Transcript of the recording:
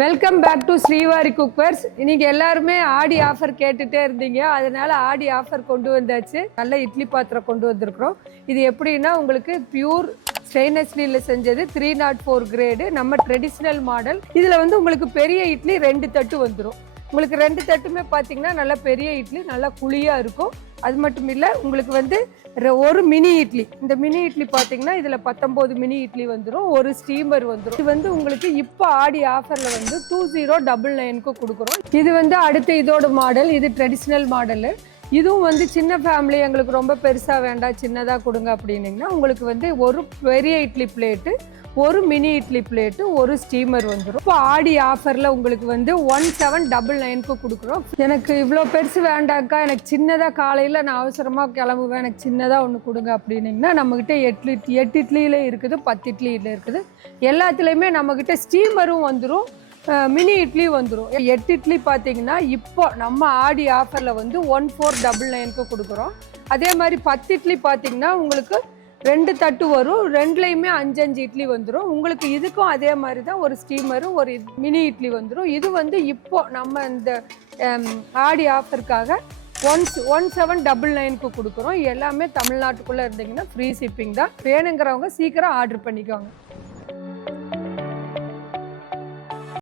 Welcome back to Srivari cookwares. இன்னைக்கு எல்லாருமே ஆடி offer கேட்டுட்டே இருந்தீங்க, அதனால ஆடி ஆஃபர் கொண்டு வந்தாச்சு. நல்ல இட்லி பாத்திரம் கொண்டு வந்திருக்கிறோம். இது எப்படின்னா உங்களுக்கு பியூர் ஸ்டெயின்லெஸ் ஸ்டீலில் செஞ்சது 304 கிரேடு, நம்ம ட்ரெடிஷ்னல் மாடல். இதில் வந்து உங்களுக்கு பெரிய இட்லி 2 தட்டு வந்துடும். உங்களுக்கு 2 தட்டுமே பார்த்தீங்கன்னா நல்லா பெரிய இட்லி, நல்லா குழியாக இருக்கும். அது மட்டும் இல்லை, உங்களுக்கு வந்து ஒரு மினி இட்லி, இந்த மினி இட்லி பார்த்தீங்கன்னா இதில் 19 மினி இட்லி வந்துடும், ஒரு ஸ்டீமர் வந்துடும். இது வந்து உங்களுக்கு இப்போ ஆடி ஆஃபரில் வந்து 2099க்கு கொடுக்குறோம். இது வந்து அடுத்த இதோட மாடல், இது ட்ரெடிஷ்னல் மாடலு. இதுவும் வந்து சின்ன ஃபேமிலி, எங்களுக்கு ரொம்ப பெருசாக வேண்டாம், சின்னதாக கொடுங்க அப்படின்னீங்கன்னா உங்களுக்கு வந்து ஒரு பெரிய இட்லி பிளேட்டு, ஒரு மினி இட்லி பிளேட்டு, ஒரு ஸ்டீமர் வந்துடும். இப்போ ஆடி ஆஃபரில் உங்களுக்கு வந்து 1799க்கு கொடுக்குறோம். எனக்கு இவ்வளோ பெருசு வேண்டாங்க்கா, எனக்கு சின்னதாக காலையில் நான் அவசரமாக கிளம்புவேன், எனக்கு சின்னதாக ஒன்று கொடுங்க அப்படின்னிங்கன்னா நம்மக்கிட்ட 8 இட்லியில் இருக்குது, 10 இட்லியில் இருக்குது. எல்லாத்துலேயுமே நம்மக்கிட்ட ஸ்டீமரும் வந்துடும், மினி இட்லி வந்துடும். 8 இட்லி பார்த்தீங்கன்னா இப்போ நம்ம ஆடி ஆஃபரில் வந்து 1499க்கு கொடுக்குறோம். அதே மாதிரி 10 இட்லி பார்த்தீங்கன்னா உங்களுக்கு 2 தட்டு வரும், 2லையுமே 5 இட்லி வந்துடும். உங்களுக்கு இதுக்கும் அதே மாதிரி தான் ஒரு ஸ்டீமரும் ஒரு மினி இட்லி வந்துடும். இது வந்து இப்போ நம்ம இந்த ஆடி ஆஃபருக்காக 1799க்கு கொடுக்குறோம். எல்லாமே தமிழ்நாட்டுக்குள்ளே இருந்தீங்கன்னா ஃப்ரீ ஷிப்பிங் தான். வேணுங்கிறவங்க சீக்கிரம் ஆர்டர் பண்ணிக்கோங்க.